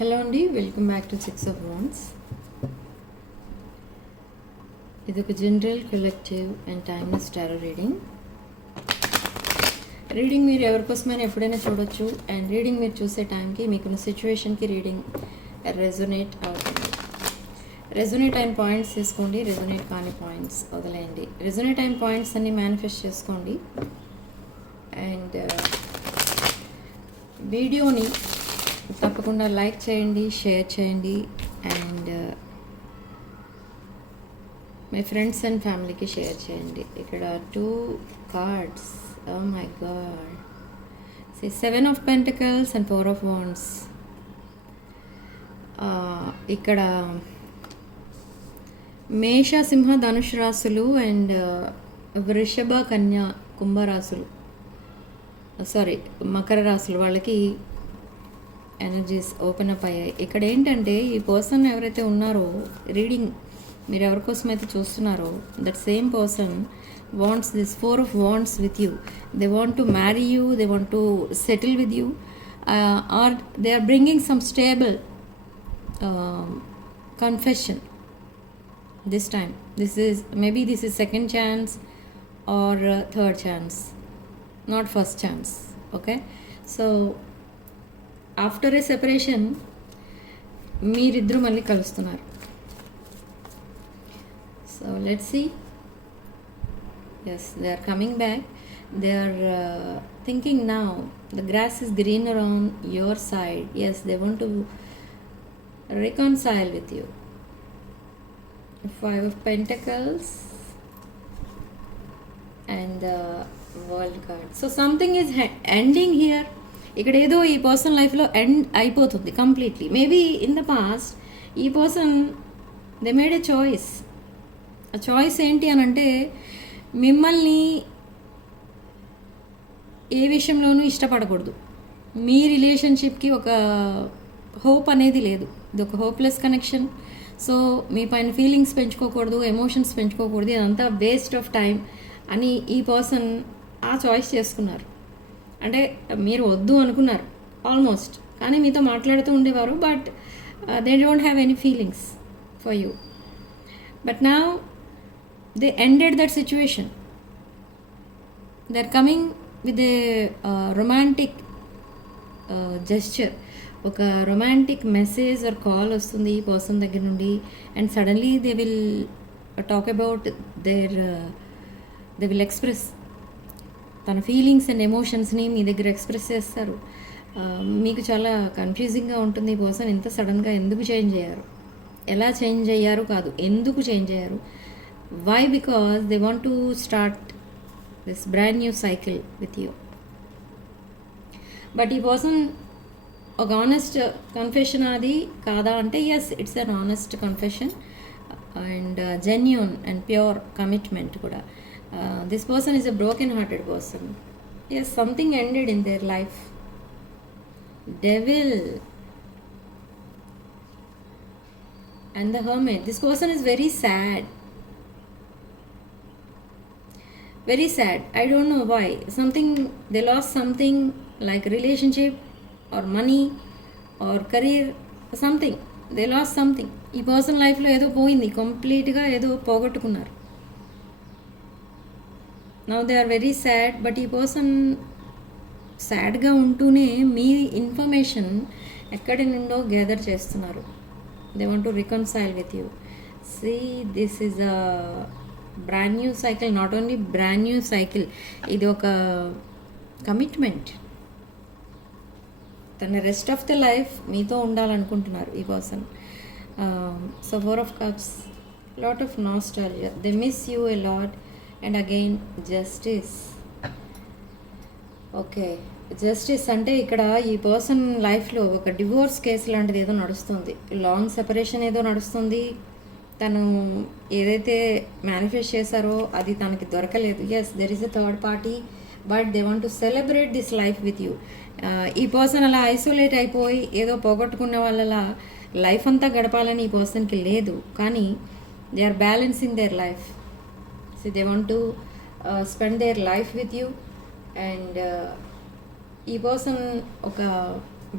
Hello అండి, welcome back to 6 of Wands. ఇది ఒక general collective and timeless tarot reading మీరు ఎవరికోసమైనా ఎప్పుడైనా చూడొచ్చు. అండ్ రీడింగ్ మీరు చూసే టైంకి మీకున్న సిచ్యువేషన్కి రీడింగ్ రెజొనేట్ అవుతుంది. రెజొనేట్ అయిన పాయింట్స్ తీసుకోండి, రెజొనేట్ కాని పాయింట్స్ వదిలేయండి. రెజొనేట్ అయిన పాయింట్స్ అన్ని మేనిఫెస్ట్ చేసుకోండి. అండ్ వీడియోని తప్పకుండా లైక్ చేయండి, షేర్ చేయండి, అండ్ మీ ఫ్రెండ్స్ అండ్ ఫ్యామిలీకి షేర్ చేయండి. ఇక్కడ 2 cards, oh my god, 7 of Pentacles and 4 of Wands. ఇక్కడ మేష, సింహ, ధనుష్ రాశులు అండ్ వృషభ, కన్య, కుంభరాశులు, మకర రాశులు వాళ్ళకి ఎనర్జీస్ ఓపెన్ అప్ అయ్యాయి. ఇక్కడ ఏంటంటే ఈ పర్సన్ ఎవరైతే ఉన్నారో, రీడింగ్ మీరు ఎవరికోసం అయితే చూస్తున్నారో, that same person wants this 4 of Wands with you. They want to marry you, they want to settle with you, or they are bringing some stable confession this time. This is second chance or third chance, not first chance. Okay, so after a separation మీరిద్దరూ మళ్ళీ కలుస్తున్నారు. So let's see. Yes, they are coming back. They are thinking now the grass is greener on your side. Yes, they want to reconcile with you. 5 of Pentacles and the World card. So something is ending here. ఇక్కడ ఏదో ఈ person లైఫ్లో end అయిపోతుంది completely. Maybe in the past ఈ person they made a choice. ఆ choice ఏంటి అని అంటే, మిమ్మల్ని ఏ విషయంలోనూ ఇష్టపడకూడదు. మీ రిలేషన్షిప్కి ఒక హోప్ అనేది లేదు. ఇది ఒక హోప్లెస్ కనెక్షన్. సో మీ పైన ఫీలింగ్స్ పెంచుకోకూడదు, ఎమోషన్స్ పెంచుకోకూడదు, ఇదంతా వేస్ట్ ఆఫ్ టైం అని ఈ పర్సన్ ఆ చాయిస్ చేసుకున్నారు. అంటే మీరు వద్దు అనుకున్నారు ఆల్మోస్ట్, కానీ మీతో మాట్లాడుతూ ఉండేవారు. But they don't have any feelings for you. But now they ended that situation. They are coming with a romantic gesture. ఒక రొమాంటిక్ మెసేజ్ ఆర్ కాల్ వస్తుంది ఈ పర్సన్ దగ్గర నుండి. And suddenly they will talk about they will express తన feelings and ఎమోషన్స్ని మీ దగ్గర express చేస్తారు. మీకు చాలా కన్ఫ్యూజింగ్గా ఉంటుంది. ఈ పర్సన్ ఇంత సడన్గా ఎందుకు చేంజ్ అయ్యారు, ఎలా చేంజ్ అయ్యారు కాదు, ఎందుకు చేంజ్ అయ్యారు. Why? Because they want to start this brand new cycle with you. But ఈ పర్సన్ ఒక ఆనెస్ట్ కన్ఫెషన్ అది కాదా అంటే, yes, it's an honest confession and genuine and pure commitment కూడా. This person is a broken-hearted person. Yes, something ended in their life. Devil and the Hermit. This person is very sad. Very sad. I don't know why. They lost something like relationship or money or career, something. They lost something. ఈ person లైఫ్లో ఏదో పోయింది, కంప్లీట్గా ఏదో పోగొట్టుకున్నారు. Now they are very sad. But ఈ person సాడ్గా ఉంటూనే మీ ఇన్ఫర్మేషన్ ఎక్కడి నుండో గ్యాదర్ చేస్తున్నారు. They want to reconcile with you. See, this is a brand new cycle. Not only brand new cycle, ఇది ఒక కమిట్మెంట్. తన రెస్ట్ ఆఫ్ ద లైఫ్ మీతో ఉండాలనుకుంటున్నారు ఈ person. So 4 of Cups, lot of nostalgia. They miss you a lot. And again justice. Okay, justice అంటే ఇక్కడ ఈ person లైఫ్లో ఒక డివోర్స్ కేసు లాంటిది ఏదో నడుస్తుంది. లాంగ్ సెపరేషన్ ఏదో నడుస్తుంది. తను ఏదైతే మేనిఫెస్ట్ చేశారో అది తనకి దొరకలేదు. Yes, there is a third party, but they want to celebrate this life with you. ఈ పర్సన్ అలా ఐసోలేట్ అయిపోయి ఏదో పోగొట్టుకున్న వాళ్ళలా లైఫ్ అంతా గడపాలని ఈ పర్సన్కి లేదు. కానీ they are balancing their life. So they want to spend their life with you. And ఈ పర్సన్ ఒక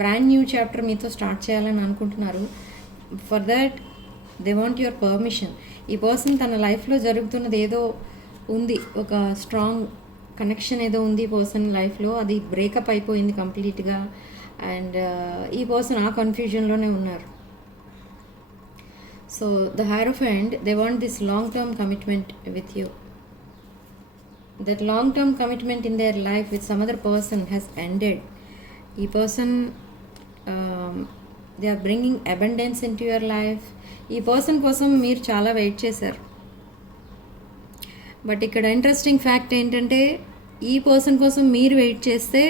బ్రాండ్ న్యూ చాప్టర్ మీతో స్టార్ట్ చేయాలని అనుకుంటున్నారు. For that they want your permission. ఈ పర్సన్ తన లైఫ్లో జరుగుతున్నది ఏదో ఉంది, ఒక స్ట్రాంగ్ కనెక్షన్ ఏదో ఉంది ఈ పర్సన్ లైఫ్లో, అది బ్రేకప్ అయిపోయింది కంప్లీట్గా. అండ్ ఈ పర్సన్ ఆ కన్ఫ్యూజన్లోనే ఉన్నారు. So the hierophant, they want this long term commitment with you. That long term commitment in their life with some other person has ended. ఈ person they are bringing abundance into your life. ఈ person కోసం మీరు చాలా wait చేశారు. But ఇక్కడ interesting fact ఏంటంటే, ఈ person కోసం మీరు వెయిట్ చేస్తే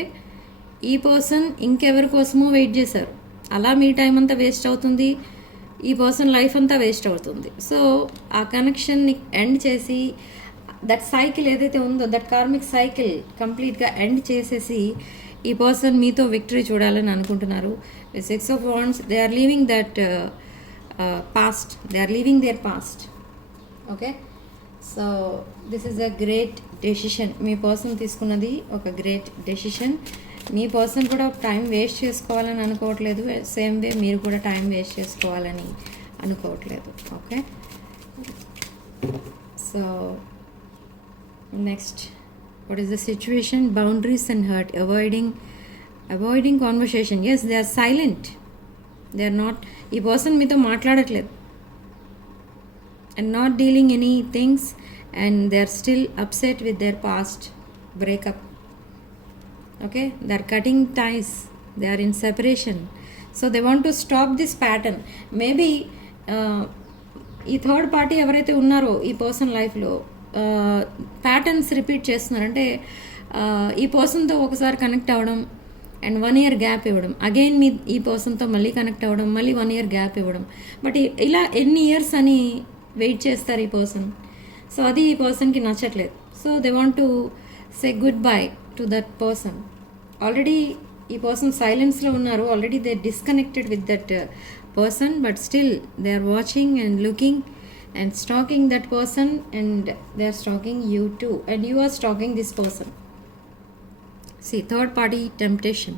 ఈ పర్సన్ ఇంకెవరి కోసమో వెయిట్ చేశారు. అలా మీ టైం అంతా వేస్ట్ అవుతుంది, ఈ పర్సన్ లైఫ్ అంతా వేస్ట్ అవుతుంది. సో ఆ కనెక్షన్ని ఎండ్ చేసి, దట్ సైకిల్ ఏదైతే ఉందో, దట్ కార్మిక్ సైకిల్ కంప్లీట్గా ఎండ్ చేసేసి ఈ పర్సన్ మీతో విక్టరీ చూడాలని అనుకుంటున్నారు. 6 of Wands, they are leaving that past, they are leaving their past. Okay, so this is a great decision. మీ పర్సన్ తీసుకున్నది ఒక గ్రేట్ డెసిషన్. మీ పర్సన్ కూడా టైం వేస్ట్ చేసుకోవాలని అనుకోవట్లేదు, సేమ్ వే మీరు కూడా టైం వేస్ట్ చేసుకోవాలని అనుకోవట్లేదు. Okay, so next, what is the situation? Boundaries and hurt, avoiding conversation. Yes, they are silent, they are not, ఈ పర్సన్ మీతో మాట్లాడట్లేదు and not dealing any things, and they are still upset with their past breakup. Okay, they are cutting ties, they are in separation, so they want to stop this pattern. Maybe ఈ third party ఎవరైతే ఉన్నారో ఈ person లైఫ్లో patterns repeat చేస్తున్నారు. అంటే ఈ పర్సన్తో ఒకసారి కనెక్ట్ అవ్వడం అండ్ 1 year గ్యాప్ ఇవ్వడం, అగైన్ మీ ఈ పర్సన్తో మళ్ళీ కనెక్ట్ అవ్వడం, మళ్ళీ 1 year గ్యాప్ ఇవ్వడం. బట్ ఇలా ఎన్ని ఇయర్స్ అని వెయిట్ చేస్తారు ఈ పర్సన్. సో అది ఈ పర్సన్కి నచ్చట్లేదు. So they want to say goodbye to that person. Already ఈ పర్సన్ సైలెన్స్లో ఉన్నారు, already they disconnected with that person, but still they are watching and looking and stalking that person, and they are stalking you too, and you are stalking this person. See, third party temptation.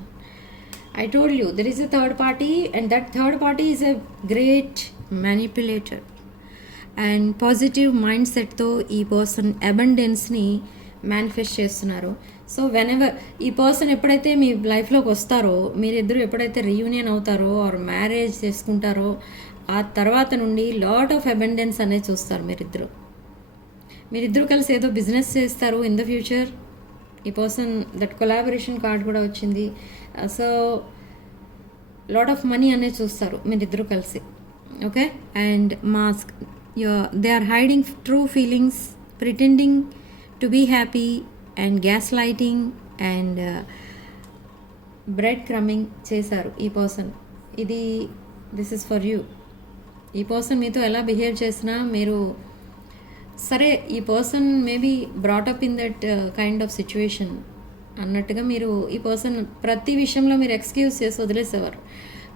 I told you there is a third party, and that third party is a great manipulator. And positive mindset తో ఈ person అబండెన్స్ని manifest చేస్తున్నారు. So whenever ఈ person ఎప్పుడైతే మీ లైఫ్లోకి వస్తారో, మీరిద్దరూ ఎప్పుడైతే reunion అవుతారో ఆర్ మ్యారేజ్ చేసుకుంటారో, ఆ తర్వాత నుండి లాట్ ఆఫ్ అబండెన్స్ అనేది చూస్తారు. మీరిద్దరూ కలిసి ఏదో బిజినెస్ చేస్తారు ఇన్ ద ఫ్యూచర్. ఈ పర్సన్ దట్ కొలాబరేషన్ కార్డ్ కూడా వచ్చింది. సో లాట్ ఆఫ్ మనీ అనేది చూస్తారు మీరిద్దరూ కలిసి. Okay, and mask, they are hiding true feelings, pretending to be happy, and gaslighting and breadcrumbing చేశారు ఈ person. This is for you. ఈ person మీతో ఎలా బిహేవ్ చేసినా మీరు సరే, ఈ person maybe brought up in that kind of situation అన్నట్టుగా మీరు ఈ పర్సన్ ప్రతి విషయంలో మీరు ఎక్స్క్యూజ్ చేసి వదిలేసేవారు.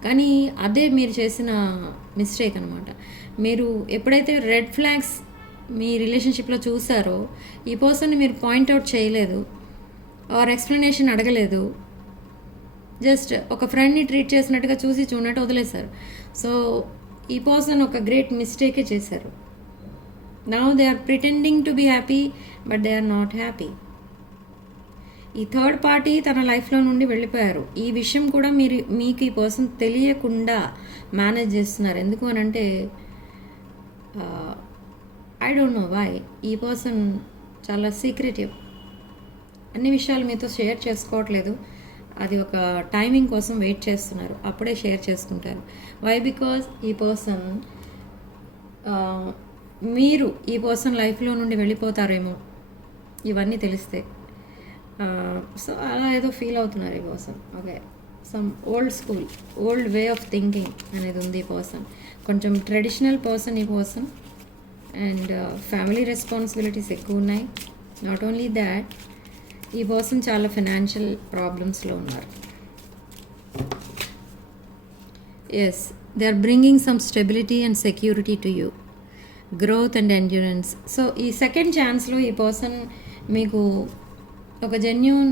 కానీ అదే మీరు చేసిన మిస్టేక్ అనమాట. మీరు ఎప్పుడైతే రెడ్ ఫ్లాగ్స్ మీ రిలేషన్షిప్లో చూసారో, ఈ పర్సన్ని మీరు పాయింట్అవుట్ చేయలేదు ఆర్ ఎక్స్ప్లెనేషన్ అడగలేదు, జస్ట్ ఒక ఫ్రెండ్ని ట్రీట్ చేసినట్టుగా చూసి చూడనట్టు వదిలేశారు. సో ఈ పర్సన్ ఒక గ్రేట్ మిస్టేకే చేశారు. Now they are pretending to be happy, but they are not happy. ఈ థర్డ్ పార్టీ తన లైఫ్లో నుండి వెళ్ళిపోయారు. ఈ విషయం కూడా మీకు ఈ పర్సన్ తెలియకుండా మేనేజ్ చేస్తున్నారు. ఎందుకు అని అంటే ఐ డోంట్ నో వై. ఈ పర్సన్ చాలా సీక్రెటివ్, అన్ని విషయాలు మీతో షేర్ చేసుకోవట్లేదు. అది ఒక టైమింగ్ కోసం వెయిట్ చేస్తున్నారు, అప్పుడే షేర్ చేసుకుంటారు. వై? బికాజ్ ఈ పర్సన్ మీరు ఈ పర్సన్ లైఫ్లో నుండి వెళ్ళిపోతారేమో ఇవన్నీ తెలిస్తే. సో అలా ఏదో ఫీల్ అవుతున్నారు ఈ person. Okay, some old way of thinking అనేది ఉంది ఈ పర్సన్. కొంచెం ట్రెడిషనల్ పర్సన్ ఈ పర్సన్, అండ్ ఫ్యామిలీ రెస్పాన్సిబిలిటీస్ ఎక్కువ ఉన్నాయి. నాట్ ఓన్లీ దాట్, ఈ పర్సన్ చాలా ఫైనాన్షియల్ ప్రాబ్లమ్స్లో ఉన్నారు. Yes, they are bringing some stability and security to you, growth and endurance. So ఈ సెకండ్ ఛాన్స్లో ఈ పర్సన్ మీకు ఒక జెన్యూన్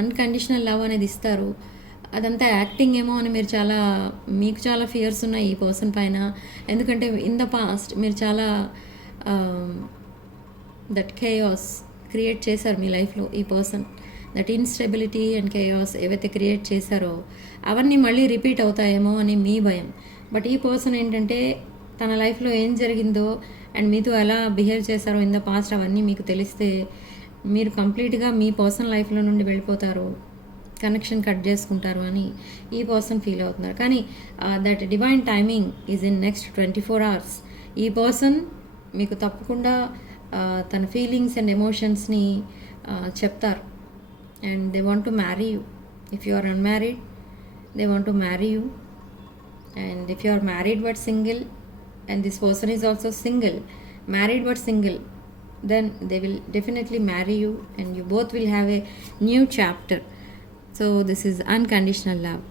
అన్కండిషనల్ లవ్ అనేది ఇస్తారు. అదంతా యాక్టింగ్ ఏమో అని మీకు చాలా ఫియర్స్ ఉన్నాయి ఈ పర్సన్ పైన. ఎందుకంటే ఇన్ ద పాస్ట్ మీరు చాలా దట్ కేయాస్ క్రియేట్ చేశారు మీ లైఫ్లో. ఈ person that instability and chaos ఏవైతే క్రియేట్ చేశారో అవన్నీ మళ్ళీ రిపీట్ అవుతాయేమో అని మీ భయం. బట్ ఈ పర్సన్ ఏంటంటే తన లైఫ్లో ఏం జరిగిందో అండ్ మీతో ఎలా బిహేవ్ చేశారో ఇన్ ద పాస్ట్ అవన్నీ మీకు తెలిస్తే మీరు కంప్లీట్గా మీ పర్సనల్ లైఫ్లో నుండి వెళ్ళిపోతారు, కనెక్షన్ కట్ చేసుకుంటారు అని ఈ పర్సన్ ఫీల్ అవుతున్నారు. కానీ that divine timing is in next 24 hours. ఈ పర్సన్ మీకు తప్పకుండా తన ఫీలింగ్స్ అండ్ ఎమోషన్స్ని చెప్తారు. And they want to marry you. If you are unmarried, they want to marry you. And if you are married but single and this person is also single, married but single, then they will definitely marry you and you both will have a new chapter. So this is unconditional love,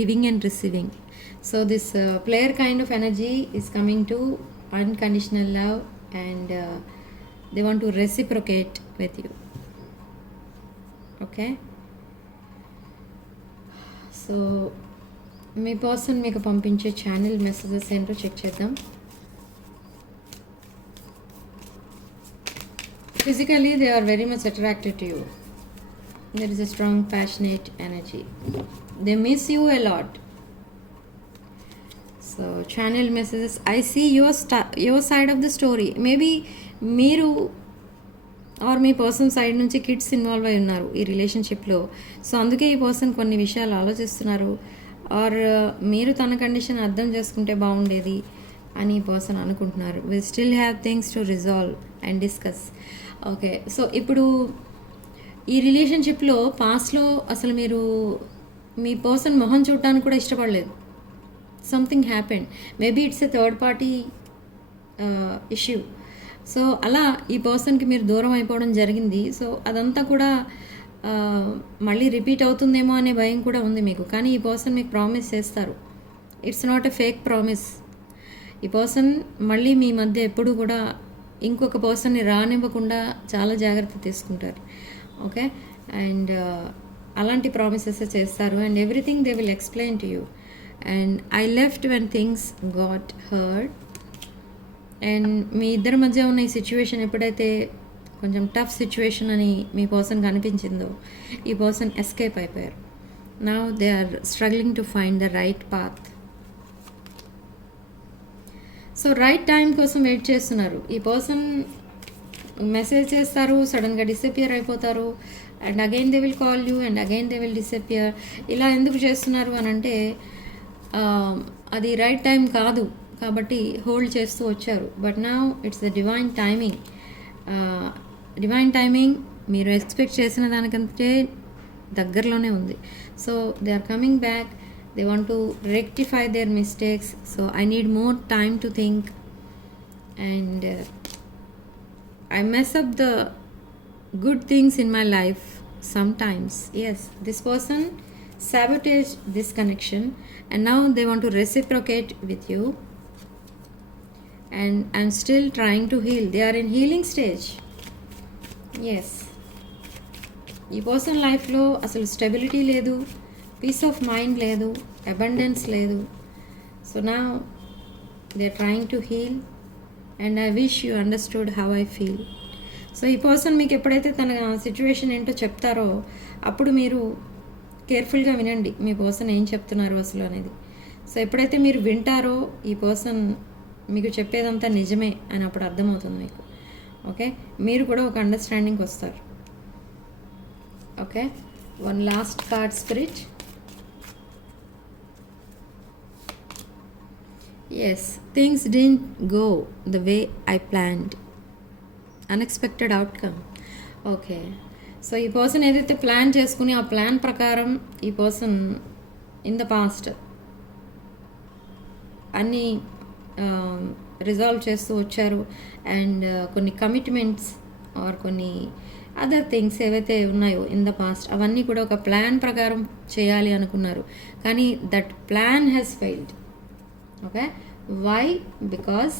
giving and receiving. So this player kind of energy is coming to unconditional love and they want to reciprocate with you. Okay, so మీ person మీకు పంపించే channel messages ఏంటో check చేద్దాం. Physically they are very much attracted to you. There is a strong passionate energy. They miss you a lot. So channel messages, I see your side of the story. Maybe మీరు or మీ person side నుంచి kids involve అయి ఉన్నారు ఈ రిలేషన్షిప్లో. So అందుకే ఈ person కొన్ని విషయాలు ఆలోచిస్తున్నారు. ఆర్ మీరు తన కండిషన్ అర్థం చేసుకుంటే బాగుండేది అని ఈ పర్సన్ అనుకుంటున్నారు. We still have things to resolve and discuss. Okay, so ఇప్పుడు ఈ రిలేషన్షిప్లో పాస్ట్లో అసలు మీరు మీ పర్సన్ మొహం చూడటానికి కూడా ఇష్టపడలేదు. Something happened. Maybe it's a third party issue. So అలా ఈ పర్సన్కి మీరు దూరం అయిపోవడం జరిగింది. సో అదంతా కూడా మళ్ళీ రిపీట్ అవుతుందేమో అనే భయం కూడా ఉంది మీకు. కానీ ఈ పర్సన్ మీకు ప్రామిస్ చేస్తారు. It's not a fake promise. ఈ పర్సన్ మళ్ళీ మీ మధ్య ఎప్పుడు కూడా ఇంకొక పర్సన్ని రానివ్వకుండా చాలా జాగ్రత్త తీసుకుంటారు. ఓకే, అండ్ అలాంటి ప్రామిసెస్ చేస్తారు. And everything they will explain to you. And I left when things got hard. And మీ ఇద్దరి మధ్య ఉన్న ఈ సిచ్యువేషన్ ఎప్పుడైతే కొంచెం టఫ్ సిచ్యువేషన్ అని మీ పర్సన్కి అనిపించిందో ఈ పర్సన్ ఎస్కేప్ అయిపోయారు. Now they are struggling to find the right path. So right time కోసం వెయిట్ చేస్తున్నారు. ఈ పర్సన్ మెసేజ్ చేస్తారు, సడన్గా డిసపియర్ అయిపోతారు. And again they will call you and again they will disappear. ఇలా ఎందుకు చేస్తున్నారు అని అంటే అది రైట్ టైం కాదు కాబట్టి హోల్డ్ చేస్తూ వచ్చారు. But now it's the divine timing. Divine timing మీరు ఎక్స్పెక్ట్ చేసిన దానికంటే దగ్గరలోనే ఉంది. So they are coming back. They want to rectify their mistakes. So I need more time to think and I mess up the good things in my life sometimes. Yes, this person sabotaged this connection and now they want to reciprocate with you and I'm still trying to heal. They are in healing stage. Yes, ఈ person లైఫ్లో అసలు stability లేదు, peace of mind లేదు, abundance లేదు. So నా they are trying to heal and I wish you understood how I feel. So ఈ person మీకు ఎప్పుడైతే తన సిచ్యువేషన్ ఏంటో చెప్తారో అప్పుడు మీరు కేర్ఫుల్గా వినండి మీ పర్సన్ ఏం చెప్తున్నారు అసలు అనేది. సో ఎప్పుడైతే మీరు వింటారో ఈ పర్సన్ మీకు చెప్పేదంతా నిజమే అని అప్పుడు అర్థమవుతుంది మీకు. ఓకే, మీరు కూడా ఒక అండర్స్టాండింగ్కి వస్తారు. Okay, one last card spirit. Yes, things didn't go the way I planned. Unexpected outcome. Okay, so ఈ పర్సన్ ఏదైతే ప్లాన్ చేసుకుని ఆ ప్లాన్ ప్రకారం ఈ పర్సన్ ఇన్ ద పాస్ట్ అన్నీ రిజాల్వ్ చేస్తూ వచ్చారు. అండ్ కొన్ని కమిట్మెంట్స్ ఆర్ కొన్ని అదర్ థింగ్స్ ఏవైతే ఉన్నాయో ఇన్ ద పాస్ట్ అవన్నీ కూడా ఒక ప్లాన్ ప్రకారం చేయాలి అనుకున్నారు. కానీ that plan has failed. Okay, why? Because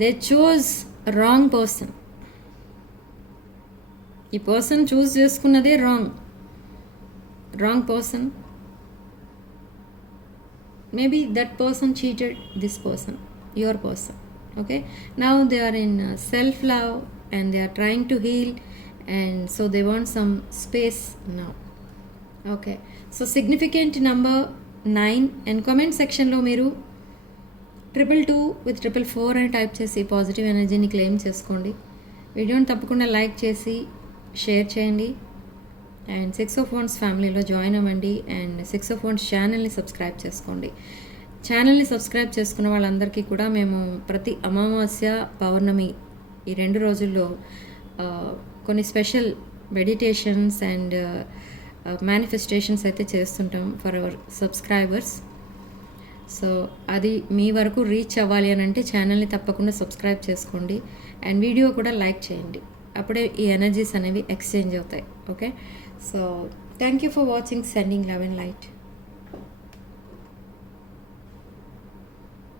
they choose wrong person. ఈ పర్సన్ చూస్ చేసుకున్నదే wrong. wrong person. Maybe that person cheated this person, your person. Okay, now they are in self love and they are trying to heal, and so they want some space now. Okay, so significant number 9, and comment section లో మీరు 222 with 444 అని type చేసి positive ఎనర్జీని claim చేసుకోండి. వీడియోని తప్పకుండా like చేసి share చేయండి, అండ్ 6 of Wands ఫ్యామిలీలో జాయిన్ అవ్వండి, అండ్ 6 of Wands ఛానల్ని సబ్స్క్రైబ్ చేసుకోండి. ఛానల్ని సబ్స్క్రైబ్ చేసుకున్న వాళ్ళందరికీ కూడా మేము ప్రతి అమావాస్య పౌర్ణమి ఈ 2 రోజుల్లో కొన్ని స్పెషల్ మెడిటేషన్స్ అండ్ మేనిఫెస్టేషన్స్ అయితే చేస్తుంటాం ఫర్ అవర్ సబ్స్క్రైబర్స్. సో అది మీ వరకు రీచ్ అవ్వాలి అని అంటే ఛానల్ని తప్పకుండా సబ్స్క్రైబ్ చేసుకోండి, అండ్ వీడియో కూడా లైక్ చేయండి. అప్పుడే ఈ ఎనర్జీస్ అనేవి ఎక్స్చేంజ్ అవుతాయి. Okay, so thank you for watching. Sending love and light.